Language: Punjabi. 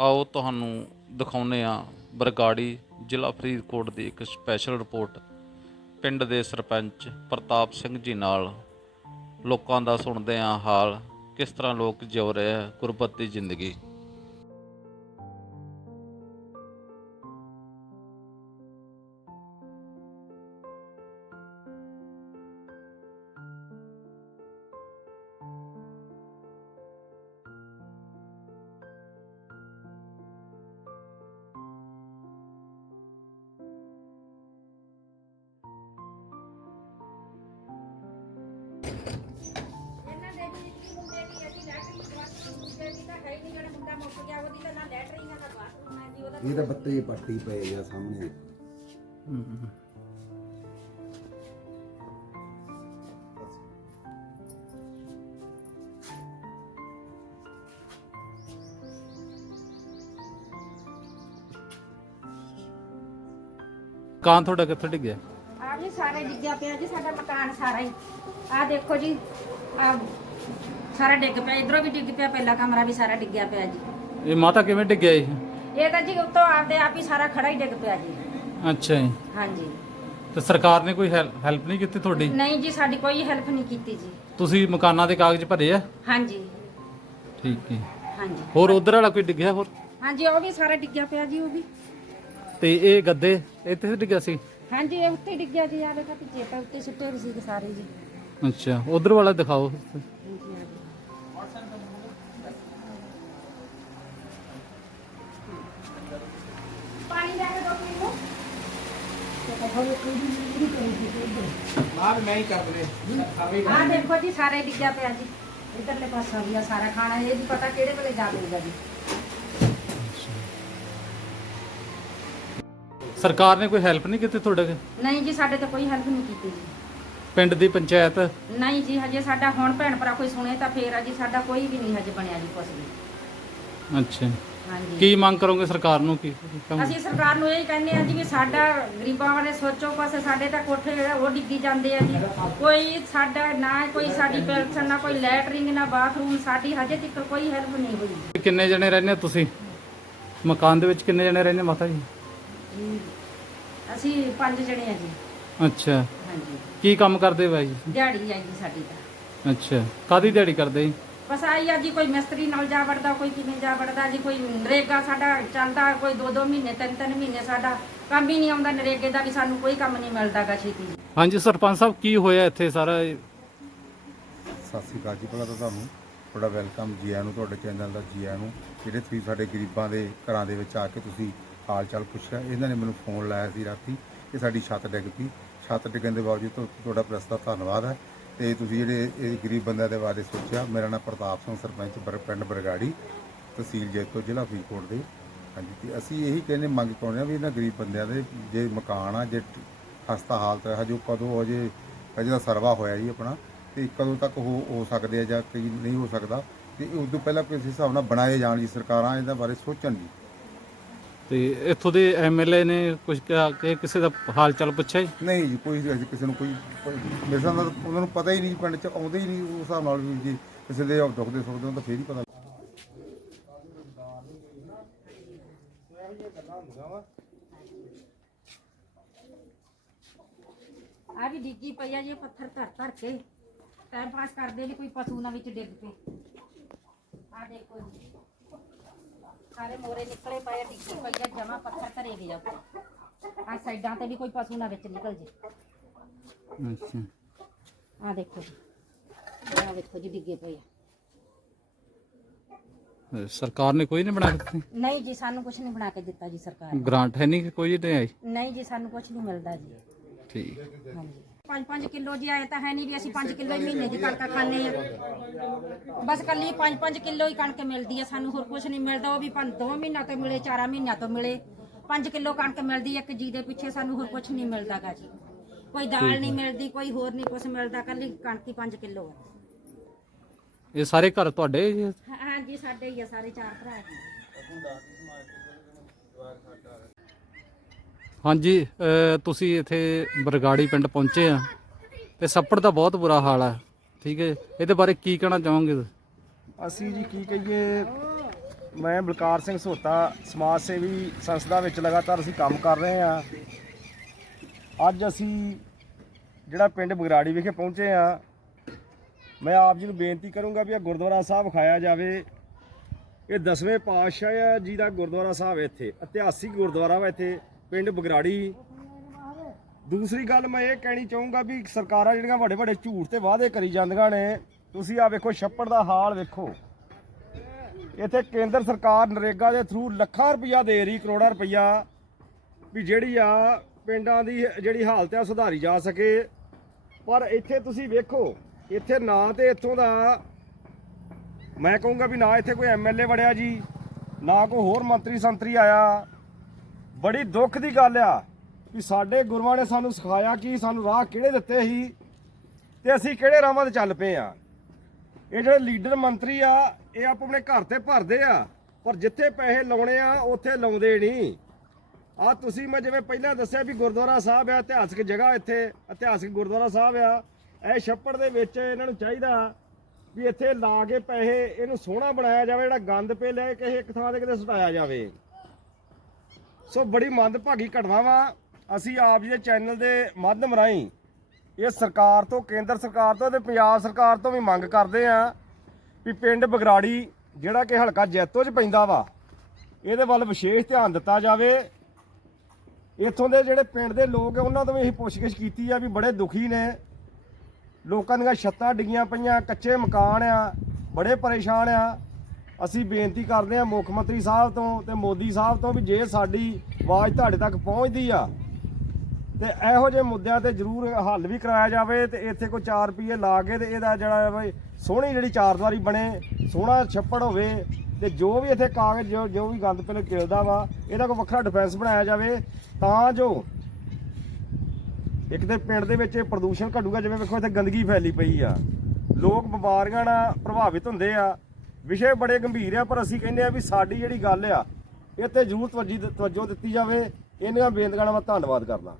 ਆਓ ਤੁਹਾਨੂੰ ਦਿਖਾਉਨੇ ਆ ਬਰਗਾੜੀ ਜ਼ਿਲ੍ਹਾ ਫਰੀਦਕੋਟ ਦੀ ਇੱਕ ਸਪੈਸ਼ਲ ਰਿਪੋਰਟ ਪਿੰਡ ਦੇ ਸਰਪੰਚ ਪ੍ਰਤਾਪ ਸਿੰਘ ਜੀ ਨਾਲ ਲੋਕਾਂ ਦਾ ਸੁਣਦੇ ਆ ਹਾਲ, ਕਿਸ ਤਰ੍ਹਾਂ ਲੋਕ ਜਿਉ ਰਹੇ ਆ ਗੁਰਬਤ ਦੀ ਜ਼ਿੰਦਗੀ। ਹੀ ਨਹੀਂ ਜਿਹੜਾ ਮੁੰਡਾ ਮੁੱਕ ਗਿਆ ਉਹਦੀ ਤਾਂ ਨਾ ਲੈਟਰਿੰਗ ਆ ਨਾ ਬਾਥਰੂਮ ਹੈ ਜੀ ਉਹਦਾ ਇਹ ਤਾਂ ਬੱਤੇ ਪੱਟੀ ਪਏ ਆ ਸਾਹਮਣੇ। ਕਾਂ ਤੁਹਾਡਾ ਕਿੱਥੇ ਡਿੱਗਿਆ? ਆ ਜੀ ਸਾਰੇ ਡਿੱਗਿਆ ਪਿਆ ਜੀ ਸਾਡਾ ਮਕਾਨ ਸਾਰਾ ਹੀ। ਆ ਦੇਖੋ ਜੀ ਆ ਸਾਰਾ ਡਿੱਗ ਪਿਆ ਇਧਰੋਂ ਵੀ ਡਿੱਗ ਪਿਆ ਪਹਿਲਾ ਕਮਰਾ ਵੀ ਸਾਰਾ ਡਿੱਗਿਆ ਪਿਆ ਜੀ। ਇਹ ਮਾਤਾ ਕਿਵੇਂ ਡਿੱਗਿਆ ਇਹ ਇਹ ਤਾਂ ਜੀ ਉੱਤੋਂ ਆਪਦੇ ਆਪ ਹੀ ਸਾਰਾ ਖੜਾ ਹੀ ਡਿੱਗ ਪਿਆ ਜੀ। ਅੱਛਾ ਜੀ। ਹਾਂਜੀ। ਤੇ ਸਰਕਾਰ ਨੇ ਕੋਈ ਹੈਲਪ ਨਹੀਂ ਕੀਤੀ ਤੁਹਾਡੀ? ਨਹੀਂ ਜੀ ਸਾਡੀ ਕੋਈ ਹੈਲਪ ਨਹੀਂ ਕੀਤੀ ਜੀ। ਤੁਸੀਂ ਮਕਾਨਾਂ ਦੇ ਕਾਗਜ਼ ਭਰੇ ਆ? ਹਾਂਜੀ। ਠੀਕ ਹੈ। ਹਾਂਜੀ। ਹੋਰ ਉਧਰ ਵਾਲਾ ਕੋਈ ਡਿੱਗਿਆ ਹੋਰ? ਹਾਂਜੀ ਉਹ ਵੀ ਸਾਰਾ ਡਿੱਗਿਆ ਪਿਆ ਜੀ ਉਹ ਵੀ। ਤੇ ਇਹ ਗੱਦੇ ਇੱਥੇ ਡਿੱਗਿਆ ਸੀ? ਹਾਂਜੀ ਇਹ ਉੱਤੇ ਡਿੱਗਿਆ ਜੀ ਆ ਦੇਖੋ ਪਿੱਛੇ ਤਾਂ ਉੱਤੇ ਸੁੱਟੇ ਹੋਏ ਸੀ ਸਾਰੇ ਜੀ। ਅੱਛਾ ਉਧਰ ਵਾਲਾ ਦਿਖਾਓ ਹਾਂਜੀ ਆ ਜੀ। ਪਾਣੀ ਲੈ ਕੇ ਦੋ ਮੈਨੂੰ ਮਾਰ ਮੈਂ ਹੀ ਕਰ ਦਨੇ ਆ ਦੇਖੋ ਜੀ ਸਾਰੇ ਡਿੱਗਿਆ ਪਿਆ ਜੀ ਇਧਰਲੇ ਪਾਸੇ ਵੀ ਆ ਸਾਰਾ ਖਾਣਾ ਇਹ ਵੀ ਪਤਾ ਕਿਹੜੇ ਵੇਲੇ ਜਾ ਮਿਲਦਾ ਜੀ ਸਰਕਾਰ ਨੇ ਕੋਈ ਹੈਲਪ ਨਹੀਂ ਕੀਤੀ ਤੁਹਾਡੇ ਨਹੀਂ ਜੀ ਸਾਡੇ ਤਾਂ ਕੋਈ ਹੈਲਪ ਨਹੀਂ ਕੀਤੀ ਜੀ ਪਿੰਡ ਦੀ ਪੰਚਾਇਤ? ਨਹੀਂ ਜੀ ਹਜੇ ਸਾਡਾ ਹੁਣ ਭੈਣ ਭਰਾ ਕੋਈ ਸੁਣੇ ਤਾਂ ਫੇਰ ਆ ਜੀ ਸਾਡਾ ਕੋਈ ਵੀ ਨਹੀਂ ਹਜੇ ਬਣਿਆ ਜੀ ਕੁਛ ਵੀ। ਅੱਛਾ। ਹਾਂਜੀ। ਕੀ ਮੰਗ ਕਰੋਗੇ ਸਰਕਾਰ ਨੂੰ? ਕੀ? ਅਸੀਂ ਸਰਕਾਰ ਨੂੰ ਇਹ ਕਹਿੰਦੇ ਆ ਜੀ ਵੀ ਸਾਡਾ ਗਰੀਬਾਂ ਬਾਰੇ ਸੋਚੋ ਪਾਸੇ ਸਾਡੇ ਤਾਂ ਕੋਠੇ ਜਿਹੜੇ ਉਹ ਡਿੱਗੀ ਜਾਂਦੇ ਆ ਜੀ। ਕੋਈ ਸਾਡਾ ਨਾ ਕੋਈ ਸਾਡੀ ਪੈਨਸ਼ਨ ਨਾ ਕੋਈ ਲੈਟਰਿੰਗ ਨਾ ਬਾਥਰੂਮ ਸਾਡੀ ਹਜੇ ਤੱਕ ਕੋਈ ਹੈਲਪ ਨਹੀਂ ਹੋਈ। ਕਿੰਨੇ ਜਣੇ ਰਹਿੰਦੇ ਹੋ ਤੁਸੀਂ? ਮਕਾਨ ਦੇ ਵਿੱਚ ਕਿੰਨੇ ਜਣੇ ਰਹਿੰਦੇ ਮਾਤਾ ਜੀ? ਅਸੀਂ ਪੰਜ ਜਣੇ ਆ ਜੀ। ਅੱਛਾ। ਹਾਂਜੀ। ਕੀ ਕੰਮ ਕਰਦੇ ਬਾਈ? ਜੀ ਦਿਹਾੜੀ ਆ ਜੀ ਸਾਡੀ ਤਾਂ। ਅੱਛਾ। ਕਾਦੀ ਦਿਹਾੜੀ ਕਰਦੇ? ਜੀ ਬਸ ਆਈ ਆ ਜੀ ਕੋਈ ਮਿਸਤਰੀ ਨਾਲ ਜਾ ਵੜਦਾ ਕੋਈ ਕਿਵੇਂ ਜਾ ਵੜਦਾ ਜੀ ਕੋਈ ਨਰੇਗਾ ਸਾਡਾ ਚੱਲਦਾ ਕੋਈ ਦੋ ਦੋ ਮਹੀਨੇ ਤਿੰਨ ਤਿੰਨ ਮਹੀਨੇ ਸਾਡਾ ਕੰਮ ਹੀ ਨਹੀਂ ਆਉਂਦਾ ਨਰੇਗੇ ਦਾ ਵੀ ਸਾਨੂੰ ਕੋਈ ਕੰਮ ਨਹੀਂ ਮਿਲਦਾਗਾ ਛੇਤੀ। ਜੀ ਹਾਂਜੀ ਸਰਪੰਚ ਸਾਹਿਬ ਕੀ ਹੋਇਆ ਇੱਥੇ ਸਾਰਾ? ਇਹ? ਸਤਿ ਸ੍ਰੀ ਅਕਾਲ ਜੀ ਪਹਿਲਾਂ ਤਾਂ ਤੁਹਾਨੂੰ ਤੁਹਾਡਾ ਵੈਲਕਮ ਜੀ ਆਇਆਂ ਨੂੰ ਤੁਹਾਡੇ ਚੈਨਲ ਦਾ ਜੀ ਆਇਆਂ ਨੂੰ। ਜਿਹੜੇ ਤੁਸੀਂ ਸਾਡੇ ਗਰੀਬਾਂ ਦੇ ਘਰਾਂ ਦੇ ਵਿੱਚ ਆ ਕੇ ਤੁਸੀਂ ਹਾਲ ਚਾਲ ਪੁੱਛਿਆ ਇਹਨਾਂ ਨੇ ਮੈਨੂੰ ਫੋਨ ਲਾਇਆ ਸੀ ਰਾਤੀ ਕਿ ਸਾਡੀ ਛੱਤ ਡਿੱਗ ਪਈ। ਛੱਤ ਡਿੱਗਣ ਦੇ ਬਾਵਜੂਦ ਤੁਹਾ- ਤੁਹਾਡਾ ਪ੍ਰੈਸ ਦਾ ਧੰਨਵਾਦ ਹੈ। ਤੇ ਤੁਸੀਂ ਜਿਹੜੇ ਇਹ ਗਰੀਬ ਬੰਦਿਆਂ ਦੇ ਬਾਰੇ ਸੋਚਿਆ, ਮੇਰਾ ਨਾਮ ਪ੍ਰਤਾਪ ਸਿੰਘ, ਸਰਪੰਚ ਬਰ, ਪਿੰਡ ਬਰਗਾੜੀ, ਤਹਿਸੀਲ ਜੈਤੋ, ਜ਼ਿਲ੍ਹਾ ਫਰੀਦਕੋਟ ਦੇ। ਹਾਂਜੀ, ਤੇ ਅਸੀਂ ਇਹੀ ਕਹਿੰਦੇ, ਮੰਗ ਪਾਉਂਦੇ ਹਾਂ ਵੀ ਇਹਨਾਂ ਗਰੀਬ ਬੰਦਿਆਂ ਦੇ ਜੇ ਮਕਾਨ ਆ, ਜੇ ਖਸਤਾ ਹਾਲਤ ਹੈ, ਹਜੇ ਕਦੋਂ ਹਜੇ ਅਜੇ ਦਾ ਸਰਵਾ ਹੋਇਆ ਜੀ ਆਪਣਾ, ਤੇ ਕਦੋਂ ਤੱਕ ਹੋ ਹੋ ਸਕਦੇ ਆ ਜਾਂ ਕਈ ਨਹੀਂ ਹੋ ਸਕਦਾ, ਤੇ ਉਸ ਤੋਂ ਪਹਿਲਾਂ ਕਿਸੇ ਹਿਸਾਬ ਨਾਲ ਬਣਾਏ ਜਾਣ ਜੀ ਸਰਕਾਰਾਂ ਇਹਨਾਂ ਬਾਰੇ ਸੋਚਣ ਜੀ। ਤੇ ਇੱਥੋਂ ਦੇ ਐਮਐਲਏ ਨੇ ਕੁਝ ਕਿਹਾ ਕਿ ਕਿਸੇ ਦਾ ਹਾਲ ਚਾਲ ਪੁੱਛਿਆ ਜੀ? ਨਹੀਂ ਜੀ ਕੋਈ ਅਸੀਂ ਕਿਸੇ ਨੂੰ ਕੋਈ ਮੇਰੇ ਹਿਸਾਬ ਨਾਲ ਉਹਨਾਂ ਨੂੰ ਪਤਾ ਹੀ ਨਹੀਂ ਪਿੰਡ 'ਚ ਆਉਂਦੇ ਹੀ ਨਹੀਂ ਉਸ ਹਿਸਾਬ ਨਾਲ ਵੀ ਜੀ ਕਿਸੇ ਦੇ ਦੁੱਖ ਦੇ ਸੁੱਖ ਦੇ ਤਾਂ ਫੇਰ ਹੀ ਪਤਾ ਆ ਵੀ ਡਿੱਗੀ ਪਈ ਆ ਜੀ ਇਹ ਪੱਥਰ ਧਰ ਧਰ ਕੇ। ਟਾਈਮ ਪਾਸ ਕਰਦੇ ਨੇ ਕੋਈ ਪਸ਼ੂ ਨਾ ਵਿੱਚ ਡਿੱਗ ਪਏ। ਆ ਦੇਖੋ ਜੀ। ਸਾਰੇ ਮੋਰੇ ਨਿਕਲੇ ਪਏ ਡਿੱਗੀ ਪਈ ਆ ਜਮਾ ਪੱਥਰ ਧਰੇ ਗਏ ਆ ਆ ਸਾਈਡਾਂ ਤੇ ਵੀ ਕੋਈ ਪਸ਼ੂ ਨਾ ਵਿੱਚ ਨਿਕਲ ਜੇ। ਅੱਛਾ। ਆ ਦੇਖੋ ਜੀ। ਆ ਦੇਖੋ ਜੀ ਡਿੱਗੇ ਪਏ ਆ। ਅਹ ਸਰਕਾਰ ਨੇ ਕੋਈ ਨਹੀਂ ਬਣਾ ਕੇ ਦਿੱਤੀ? ਨਹੀਂ ਜੀ ਸਾਨੂੰ ਕੁਝ ਨਹੀਂ ਬਣਾ ਕੇ ਦਿੱਤਾ ਜੀ ਸਰਕਾਰ ਨੇ। ਗ੍ਰਾਂਟ ਹੈ ਨਹੀਂ ਕਿ ਕੋਈ ਨਹੀਂ ਆਈ? ਨਹੀਂ ਜੀ ਸਾਨੂੰ ਕੁਝ ਨਹੀਂ ਮਿਲਦਾ ਜੀ। ਠੀਕ। ਹਾਂਜੀ। 5-5 ਕਿਲੋ ਜੀ ਆਏ ਤਾਂ ਹੈ ਨਹੀਂ ਵੀ ਅਸੀਂ 5 ਕਿਲੋ ਹੀ ਮਹੀਨੇ ਦੀ ਕਣਕ ਖਾਂਦੇ ਆ ਬਸ ਕੱਲੀ 5-5 ਕਿਲੋ ਹੀ ਕਣਕ ਮਿਲਦੀ ਆ ਸਾਨੂੰ ਹੋਰ ਕੁਝ ਨਹੀਂ ਮਿਲਦਾ ਉਹ ਵੀ ਪੰਜ ਦੋ ਮਹੀਨਾ ਤੋਂ ਮਿਲੇ 4 ਮਹੀਨਿਆਂ ਤੋਂ ਮਿਲੇ। 5 ਕਿਲੋ ਕਣਕ ਮਿਲਦੀ ਇੱਕ ਜੀ ਦੇ ਪਿੱਛੇ ਸਾਨੂੰ ਹੋਰ ਕੁਝ ਨਹੀਂ ਮਿਲਦਾਗਾ ਜੀ। ਕੋਈ ਦਾਲ ਨਹੀਂ ਮਿਲਦੀ ਕੋਈ ਹੋਰ ਨਹੀਂ ਕੁਝ ਮਿਲਦਾ ਕੱਲੀ ਕਣਕ ਹੀ 5 ਕਿਲੋ ਆ ਇਹ ਸਾਰੇ ਘਰ ਤੁਹਾਡੇ? ਹਾਂ- ਹਾਂਜੀ ਸਾਡੇ ਹੀ ਆ ਸਾਰੇ ਚਾਰ ਭਰਾ ਜੀ। ਹਾਂਜੀ ਤੁਸੀਂ ਇੱਥੇ ਬਰਗਾੜੀ ਪਿੰਡ ਪਹੁੰਚੇ ਆ ਤੇ ਸੱਪੜ ਦਾ ਬਹੁਤ ਬੁਰਾ ਹਾਲ ਆ। ਠੀਕ ਹੈ, ਇਹਦੇ ਬਾਰੇ ਕੀ ਕਹਿਣਾ ਚਾਹੋਗੇ? ਅਸੀਂ ਜੀ ਕੀ ਕਹੀਏ, ਮੈਂ ਬਲਕਾਰ ਸਿੰਘ ਸੋਤਾ, ਸਮਾਜ ਸੇਵੀ ਸੰਸਥਾ ਵਿੱਚ ਲਗਾਤਾਰ ਅਸੀਂ ਕੰਮ ਕਰ ਰਹੇ ਹਾਂ ਅੱਜ ਅਸੀਂ ਜਿਹੜਾ ਪਿੰਡ ਬਗਰਾੜੀ ਵਿਖੇ ਪਹੁੰਚੇ ਹਾਂ ਮੈਂ ਆਪ ਜੀ ਨੂੰ ਬੇਨਤੀ ਕਰੂੰਗਾ ਵੀ ਇਹ ਗੁਰਦੁਆਰਾ ਸਾਹਿਬ ਵਿਖਾਇਆ ਜਾਵੇ। ਇਹ ਦਸਵੇਂ ਪਾਤਸ਼ਾਹ ਜੀ ਦਾ ਗੁਰਦੁਆਰਾ ਸਾਹਿਬ ਇੱਥੇ, ਇਤਿਹਾਸਿਕ ਗੁਰਦੁਆਰਾ ਵਾ ਇੱਥੇ। ਪਿੰਡ ਬਗਰਾੜੀ। ਦੂਸਰੀ ਗੱਲ ਮੈਂ ਇਹ ਕਹਿਣੀ ਚਾਹੂੰਗਾ ਵੀ ਸਰਕਾਰਾਂ ਜਿਹੜੀਆਂ ਵੱਡੇ ਵੱਡੇ ਝੂਠ ਤੇ ਵਾਅਦੇ ਕਰੀ ਜਾਂਦੀਆਂ ਨੇ, ਤੁਸੀਂ ਆ ਵੇਖੋ, ਛੱਪੜ ਦਾ ਹਾਲ ਵੇਖੋ। ਇੱਥੇ ਕੇਂਦਰ ਸਰਕਾਰ ਨਰੇਗਾ ਦੇ ਥਰੂ ਲੱਖਾਂ ਰੁਪਈਆ ਦੇ ਰਹੀ, ਕਰੋੜਾਂ ਰੁਪਈਆ, ਵੀ ਜਿਹੜੀ ਆ ਪਿੰਡਾਂ ਦੀ ਜਿਹੜੀ ਹਾਲਤ ਆ ਸੁਧਾਰੀ ਜਾ ਸਕੇ। ਪਰ ਇੱਥੇ ਤੁਸੀਂ ਵੇਖੋ, ਇੱਥੇ ਨਾ ਤੇ ਇੱਥੋਂ ਦਾ ਮੈਂ ਕਹੂੰਗਾ ਵੀ ਨਾ ਇੱਥੇ ਕੋਈ ਐਮਐਲਏ ਵੜਿਆ ਜੀ, ਨਾ ਕੋਈ ਹੋਰ ਮੰਤਰੀ ਸੰਤਰੀ ਆਇਆ। ਬੜੀ ਦੁੱਖ ਦੀ ਗੱਲ ਆ ਵੀ ਸਾਡੇ ਗੁਰੂਆਂ ਨੇ ਸਾਨੂੰ ਸਿਖਾਇਆ ਕਿ ਸਾਨੂੰ ਰਾਹ ਕਿਹੜੇ ਦਿੱਤੇ ਸੀ ਤੇ ਅਸੀਂ ਕਿਹੜੇ ਰਾਹਾਂ ਤੇ ਚੱਲ ਪਏ ਆ। ਇਹ ਜਿਹੜੇ ਲੀਡਰ ਮੰਤਰੀ ਆ, ਇਹ ਆਪ ਆਪਣੇ ਘਰ ਤੇ ਭਰਦੇ ਆ, ਪਰ ਜਿੱਥੇ ਪੈਸੇ ਲਾਉਣੇ ਆ, ਉੱਥੇ ਲਾਉਂਦੇ ਨਹੀਂ। ਆ ਤੁਸੀਂ ਮੈਂ ਜਿਵੇਂ ਪਹਿਲਾਂ ਦੱਸਿਆ ਵੀ ਗੁਰਦੁਆਰਾ ਸਾਹਿਬ ਆ, ਇਤਿਹਾਸਕ ਜਗ੍ਹਾ ਇੱਥੇ, ਇਤਿਹਾਸਕ ਗੁਰਦੁਆਰਾ ਸਾਹਿਬ ਆ। ਇਹ ਛੱਪੜ ਦੇ ਵਿੱਚ ਇਹਨਾਂ ਨੂੰ ਚਾਹੀਦਾ ਵੀ ਇੱਥੇ ਲਾ ਕੇ ਪੈਸੇ, ਇਹਨੂੰ ਸੋਹਣਾ ਬਣਾਇਆ ਜਾਵੇ, ਜਿਹੜਾ ਗੰਦ ਪੇ ਲੈ ਕੇ ਇੱਕ ਥਾਂ ਤੇ ਕਿਤੇ ਸੁਟਾਇਆ ਜਾਵੇ। ਸੋ ਬੜੀ ਮੰਦਭਾਗੀ ਘਟਨਾ ਵਾ। ਅਸੀਂ ਆਪ ਜੀ ਦੇ ਚੈਨਲ ਦੇ ਮਾਧਿਅਮ ਰਾਹੀਂ ਇਹ ਸਰਕਾਰ ਤੋਂ, ਕੇਂਦਰ ਸਰਕਾਰ ਤੋਂ ਤੇ ਪੰਜਾਬ ਸਰਕਾਰ ਤੋਂ ਵੀ ਮੰਗ ਕਰਦੇ ਆ ਵੀ ਪਿੰਡ ਬਗਰਾੜੀ, ਜਿਹੜਾ ਕਿ ਹਲਕਾ ਜੈਤੋ 'ਚ ਪੈਂਦਾ ਵਾ, ਇਹਦੇ ਵੱਲ ਵਿਸ਼ੇਸ਼ ਧਿਆਨ ਦਿੱਤਾ ਜਾਵੇ। ਇੱਥੋਂ ਦੇ ਜਿਹੜੇ ਪਿੰਡ ਦੇ ਲੋਕ ਆ, ਉਹਨਾਂ ਤੋਂ ਵੀ ਅਸੀਂ ਪੁੱਛਗਿੱਛ ਕੀਤੀ ਆ ਵੀ ਬੜੇ ਦੁਖੀ ਨੇ। ਲੋਕਾਂ ਦੀਆਂ ਛੱਤਾਂ ਡਿੱਗੀਆਂ ਪਈਆਂ, ਕੱਚੇ ਮਕਾਨ ਆ, ਬੜੇ ਪਰੇਸ਼ਾਨ ਆ। ਅਸੀਂ ਬੇਨਤੀ ਕਰਦੇ ਹਾਂ ਮੁੱਖ ਮੰਤਰੀ ਸਾਹਿਬ ਤੋਂ ਤੇ ਮੋਦੀ ਸਾਹਿਬ ਤੋਂ ਵੀ ਜੇ ਸਾਡੀ ਆਵਾਜ਼ ਤੁਹਾਡੇ ਤੱਕ ਪਹੁੰਚਦੀ ਆ, ਤੇ ਇਹੋ ਜਿਹੇ ਮੁੱਦਿਆਂ ਤੇ ਜ਼ਰੂਰ ਹੱਲ ਵੀ ਕਰਾਇਆ ਜਾਵੇ ਤੇ ਇੱਥੇ ਕੋਈ 4 ਰੁਪਏ ਲਾ ਕੇ ਤੇ ਇਹਦਾ ਜਿਹੜਾ ਬਈ ਸੋਹਣੀ ਜਿਹੜੀ ਚਾਰਦਵਾਰੀ ਬਣੇ, ਸੋਹਣਾ ਛੱਪੜ ਹੋਵੇ ਤੇ ਜੋ ਵੀ ਇੱਥੇ ਕਾਗਜ਼, ਜੋ ਜੋ ਵੀ ਗੰਦ ਪਹਿਲੇ ਕਿਲਦਾ ਵਾ, ਇਹਦਾ ਕੋਈ ਵੱਖਰਾ ਡਿਫੈਂਸ ਬਣਾਇਆ ਜਾਵੇ, ਤਾਂ ਜੋ ਇੱਕ ਤੇ ਪਿੰਡ ਦੇ ਵਿੱਚ ਪ੍ਰਦੂਸ਼ਣ ਘਟੂਗਾ, ਜਿਵੇਂ ਵੇਖੋ ਇੱਥੇ ਗੰਦਗੀ ਫੈਲੀ ਪਈ ਆ। ਲੋਕ ਬਿਮਾਰੀਆਂ ਨਾਲ ਪ੍ਰਭਾਵਿਤ ਹੁੰਦੇ ਆ। ਵਿਸ਼ੇ ਬੜੇ ਗੰਭੀਰ ਆ, ਪਰ ਅਸੀਂ ਕਹਿੰਦੇ ਆ ਵੀ ਸਾਡੀ ਜਿਹੜੀ ਗੱਲ ਆ, ਇੱਥੇ ਜ਼ਰੂਰ ਤਵੱਜੀ ਤਵੱਜੋ ਦਿੱਤੀ ਜਾਵੇ। ਇਹਨਾਂ ਬੇਨਤੀਆਂ ਦਾ ਮੈਂ ਧੰਨਵਾਦ ਕਰਦਾ।